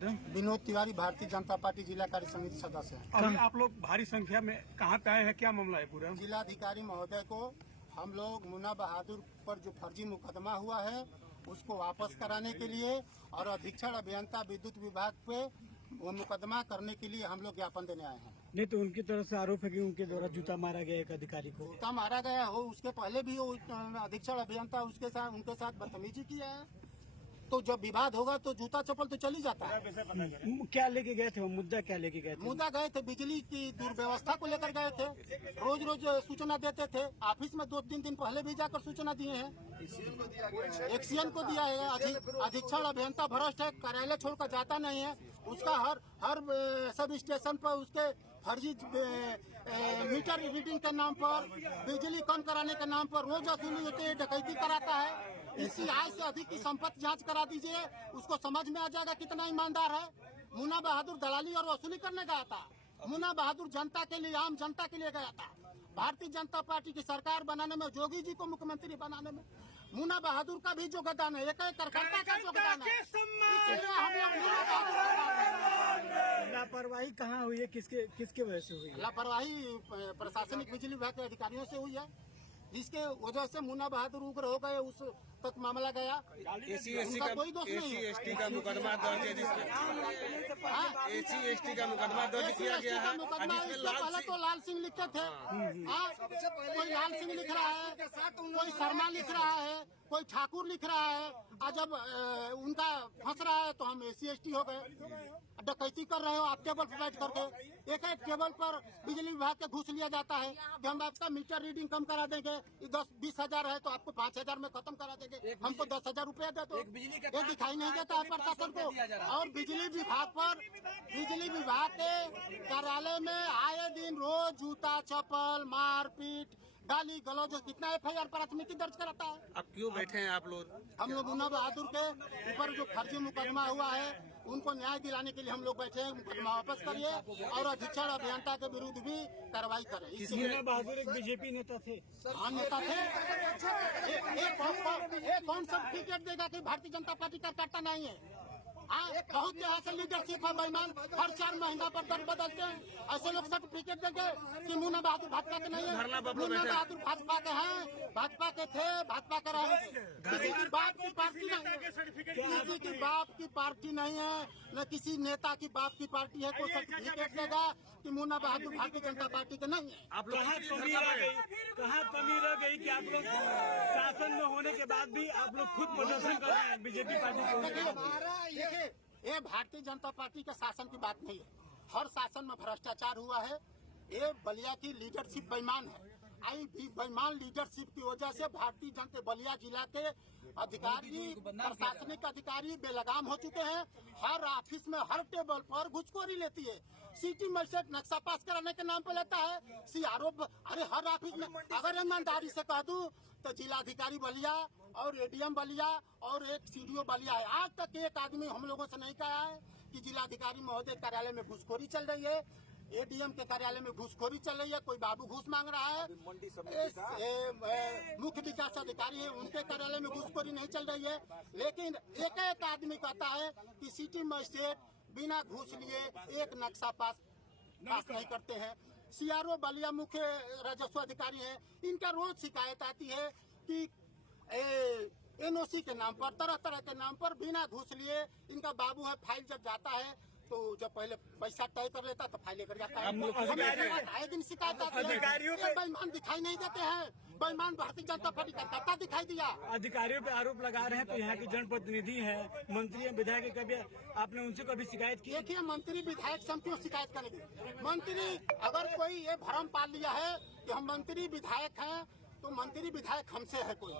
Vinod Tiwari, Bharatiya Janata party जिला कार्य समिति सदस्य है। अभी आप लोग भारी संख्या में कहाँ पे आए हैं, क्या मामला है पूरा? जिलाधिकारी महोदय को हम लोग मुन्ना बहादुर पर जो फर्जी मुकदमा हुआ है उसको वापस कराने के लिए और अधीक्षण अभियंता विद्युत विभाग पे वो मुकदमा करने के लिए हम लोग ज्ञापन देने आए हैं। नहीं तो उनकी तरफ से आरोप है कि उनके द्वारा जूता मारा गया एक अधिकारी को। जूता मारा गया हो, उसके पहले भी वो अधीक्षण अभियंता उनके साथ बदतमीजी किया है। तो जब विवाद होगा तो जूता चप्पल तो चली जाता है। क्या लेके गए थे वो, मुद्दा क्या लेके गए थे? मुद्दा गए थे बिजली की दुर्व्यवस्था को लेकर गए थे। रोज रोज सूचना देते थे। ऑफिस में 2-3 दिन पहले भी जाकर सूचना दिए हैं। एक्सीएन को दिया है। अधीक्षण अभियंता भ्रष्ट है, कार्यालय छोड़कर जाता नहीं है। उसका हर सब स्टेशन पर उसके फर्जी मीटर रीडिंग के नाम पर, बिजली कम कराने के नाम पर रोज वसूली होती है, डकैती कराता है। इसकी आय से अधिक की संपत्ति जांच करा दीजिए, उसको समझ में आ जाएगा कितना ईमानदार है। मुन्ना बहादुर दलाली और वसूली करने गया था। मुन्ना बहादुर जनता के लिए, आम जनता के लिए गया था। भारतीय जनता पार्टी की सरकार बनाने में, जोगी जी को मुख्यमंत्री बनाने में मुन्ना बहादुर का भी योगदान है, एक कार्यकर्ता का योगदान है। लापरवाही कहाँ हुई है, किसके वजह से हुई है? लापरवाही प्रशासनिक बिजली विभाग के अधिकारियों से हुई है, जिसके वजह से मुन्ना बहादुर उग्र हो गए। उस तक मामला गया। एसी कोई दोष नहीं है। एसटी का मुकदमा दर्ज है, एसी का मुकदमा दर्ज किया गया है। पहले तो लाल सिंह लिखते थे। कोई लाल सिंह लिख रहा है, कोई शर्मा लिख रहा है, कोई ठाकुर लिख रहा है। और जब उनका फंस रहा है तो हम SC/ST हो गए। डकैती कर रहे हो आप टेबल पर बैठ करके। एक टेबल पर बिजली विभाग के घूस लिया जाता है कि हम आपका मीटर रीडिंग कम करा देंगे। 10-20 हजार है तो आपको 5,000 में खत्म करा देंगे। हमको 10,000 रुपया दे दो। ये दिखाई नहीं देता है प्रशासन को। और बिजली विभाग के कार्यालय में आए दिन रोज जूता चप्पल, मारपीट, गाली गलौज, कितना FIR प्राथमिकी दर्ज कराता है। अब क्यों बैठे हैं आप लोग? हम लोग मुन्ना बहादुर के ऊपर जो फर्जी मुकदमा हुआ है उनको न्याय दिलाने के लिए हम लोग बैठे हैं। मुकदमा वापस करिए और अधीक्षण अभियंता के विरुद्ध भी कार्रवाई करें। मुन्ना बहादुर एक BJP नेता थे। हाँ, नेता थे। कौन सर्टिफिकेट देगा कि भारतीय जनता पार्टी का कार्यकर्ता नहीं है? हाँ, बहुत यहाँ से लीडरशिप है बेईमान। हर 4 महीना पर दर बदलते हैं। ऐसे लोग सर्टिफिकेट देंगे कि मुन्ना बहादुर भाजपा के नहीं है। मुन्ना बहादुर भाजपा के हैं, भाजपा के थे, भाजपा के रहेंगे। किसी की बाप की पार्टी नहीं है, किसी की बाप की पार्टी नहीं है, न किसी नेता की बाप की पार्टी है। कोई सर्टिफिकेट देगा कि मुन्ना बहादुर भारतीय जनता पार्टी के नहीं है। आप लोग कहाँ कमी रह गई कि आप लोग शासन में होने के बाद भी आप लोग खुद प्रदर्शन कर रहे हैं BJP पार्टी? ये भारतीय जनता पार्टी के शासन की बात नहीं है। हर शासन में भ्रष्टाचार हुआ है। ये बलिया की लीडरशिप बेईमान है। बेईमान लीडरशिप की वजह से भारतीय जनता बलिया जिला के अधिकारी, प्रशासनिक अधिकारी बेलगाम हो चुके हैं। हर ऑफिस में, हर टेबल पर घुसखोरी लेती है। सिटी मजिस्ट्रेट नक्शा पास कराने के नाम पर लेता है। CRO, अरे हर ऑफिस में अगर ईमानदारी से कह दूं तो जिलाधिकारी बलिया और ADM बलिया और एक CDO बलिया है। आज तक एक आदमी हम लोगों से नहीं कहा है कि जिलाधिकारी महोदय कार्यालय में घुसखोरी चल रही है, ADM के कार्यालय में घुसखोरी चल रही है, कोई बाबू घूस मांग रहा है। मुख्य विकास अधिकारी है, उनके कार्यालय में घुसखोरी नहीं चल रही है। लेकिन एक आदमी कहता है कि सिटी मजिस्ट्रेट बिना घूस लिए एक नक्शा पास नहीं करते हैं। CRO बलिया मुख्य राजस्व अधिकारी है, इनका रोज शिकायत आती है कि NOC के नाम पर, तरह तरह के नाम पर बिना घूस लिए इनका बाबू है। फाइल जब जाता है तो जब पहले पैसा तय कर लेता तो फाइल लेकर जाता है। आए दिन शिकायत आती है। बेईमान दिखाई नहीं देते हैं। बेईमान भारतीय जनता पार्टी का कार्यकर्ता दिखाई दिया। अधिकारियों पे आरोप लगा रहे हैं तो यहाँ के जनप्रतिनिधि हैं, मंत्री हैं, विधायक, कभी आपने उनसे कभी शिकायत की? देखिए, मंत्री विधायक से हम क्यों शिकायत करेंगे? मंत्री अगर कोई ये भ्रम पाल लिया है कि हम मंत्री विधायक हैं तो मंत्री विधायक हमसे है कोई।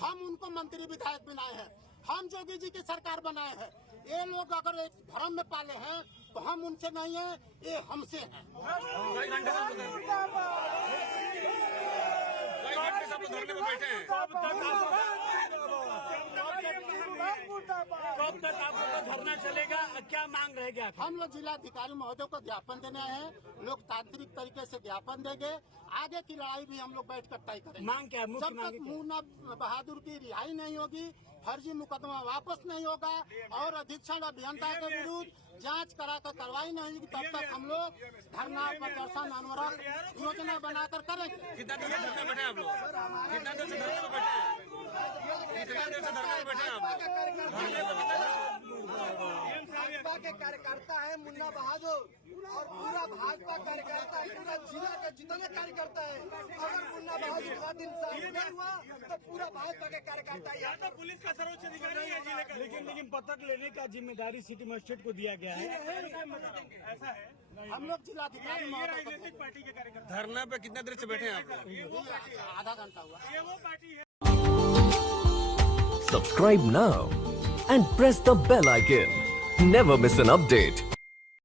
हम उनको मंत्री विधायक बनाए हैं, हम जोगी जी की सरकार बनाए हैं। ये लोग अगर एक भ्रम में पाले हैं तो हम उनसे नहीं है, ये हमसे हैं। कब तक आप लोग का धरना चलेगा? क्या मांग रहेगी? हम लोग जिलाधिकारी महोदय को ज्ञापन देने आए हैं। लोकतांत्रिक तरीके से ज्ञापन देंगे। आगे की लड़ाई भी हम लोग बैठ कर तय करेंगे। मांग क्या है? जब तक मुन्ना बहादुर की रिहाई नहीं होगी फर्जी मुकदमा वापस नहीं होगा और अधीक्षण अभियंता के विरुद्ध जांच कराकर कार्रवाई नहीं होगी, तब तक हम लोग धरना प्रदर्शन अनवरत योजना बनाकर करेंगे। कितना देर से धरने बैठे हैं आप लोग? कितना देर से धरने पे बैठे हैं? कितना देर से धरने पे बैठे हैं आप लोग? भाजपा के कार्यकर्ता है मुन्ना बहादुर और पूरा भाजपा कार्यकर्ता है, पूरा जिला के जितने कार्यकर्ता है। अगर मुन्ना बहादुर का दिन साफ नहीं हुआ तो पूरा भाजपा के कार्यकर्ता यहाँ तो पुलिस का सर्वोच्च अधिकारी है जिले का, लेकिन पदक लेने का जिम्मेदारी सिटी मजिस्ट्रेट को दिया गया है। ऐसा है, हम लोग जिलाधिकारी महोदय को राजनीतिक पार्टी के कार्यकर्ता, धरना पे कितना देर से बैठे हैं आप लोग? आधा घंटा हुआ। ये वो पार्टी है। Subscribe now and press the bell icon. Never miss an update.